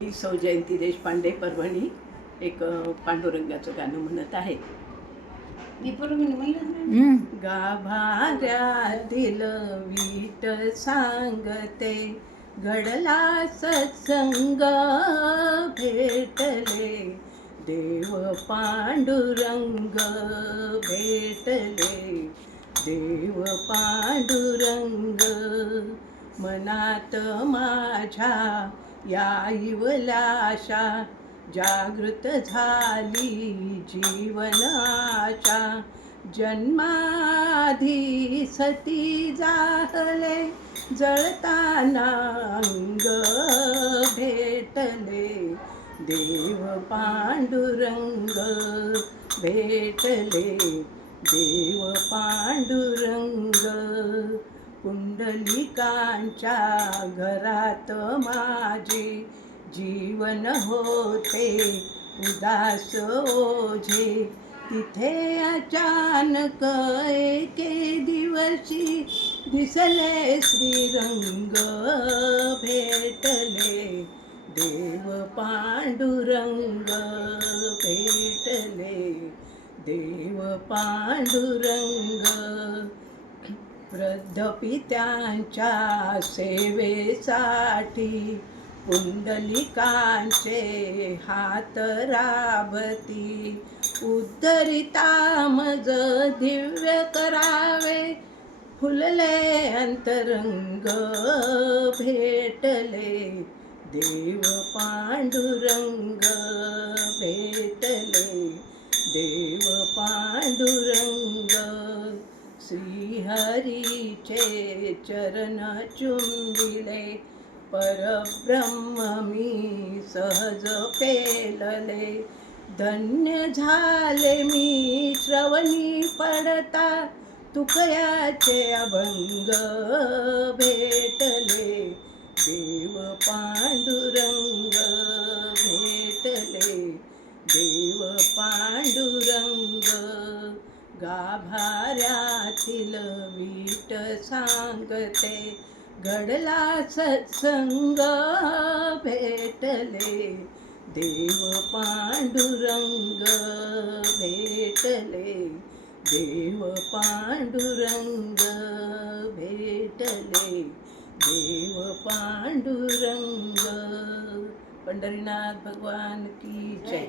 मी सौ जयंती देशपांडे परभणी एक पांडुरंगाचं गाणं म्हणत आहे. गाभाऱ्यातील वीट सांगते घडला सत्संग भेटले देव पांडुरंग भेटले देव पांडुरंग मनात माझ्या या इवलाशा जागृत झाली जीवन आशा जन्माधी सती जाहले जळताना अंग भेटले देव पांडुरंग भेटले देव पांडुरंग पुंडलिकांच्या घरात माझे जीवन होते उदास ओझे तिथे अचानक एके दिवशी दिसले श्रीरंग भेटले देव पांडुरंग भेटले देव पांडुरंग वृद्धपित्यांच्या सेवेसाठी पुंडलिकांचे हात राबती उद्धरिता मज दिव्य करावे फुलले अंतरंग भेटले देव पांडुरंग भेटले देव पांडुरंग श्रीहरीचे चरण चुंबिले परब्रह्म मी सहज पेलले धन्य झाले मी श्रवणी पडता तुकयाचे अभंग भेटले देव पांडुरंग भेटले देव पांडुरंग गाभाऱ्यातील वीट सांगते घडला सत्संग भेटले देव पांडुरंग भेटले देव पांडुरंग भेटले देव पांडुरंग. पंढरीनाथ भगवान की जय.